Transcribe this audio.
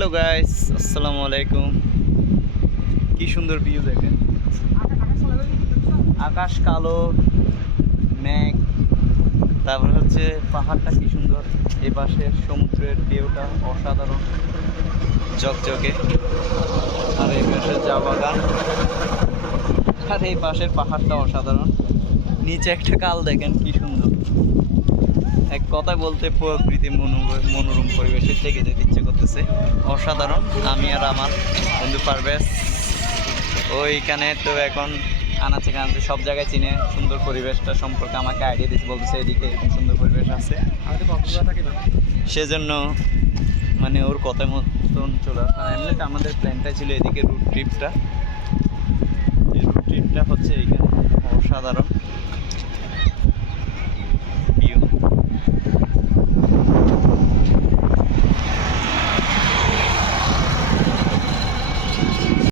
Hello guys আসসালামু আলাইকুম কি সুন্দর ভিউ দেখেন। আকাশ কালো, মেঘ, তারপর হচ্ছে পাহাড়টা কি সুন্দর। এই পাশে সমুদ্রের ঢেউটা অসাধারণ। ঝকঝকে। আর এই পাশে চা বাগান। আর এই পাশের পাহাড়টা অসাধারণ। নিচে একটা কাল দেখেন, কি সুন্দর। এক কথায় বলতে প্রকৃতি মনো- মনোরম পরিবেশে থেকে যেতে ইচ্ছে করতেছে। অসাধারণ আমি আর আমার বন্ধু পারভেজ। ওইখানে তো এখন আনাচে কানাচে সব জায়গায় চিনে সুন্দর পরিবেশটা সম্পর্কে আমাকে আইডিয়া দিতে বলতেছে এদিকে এরকম সুন্দর পরিবেশ আছে। সেজন্য মানে ওর কথা মতন চলে আসা। এমনিতে আমাদের প্ল্যানটা ছিল এদিকে রুট ট্রিপটা এই রুট ট্রিপটা হচ্ছে এইখানে। অসাধারণ।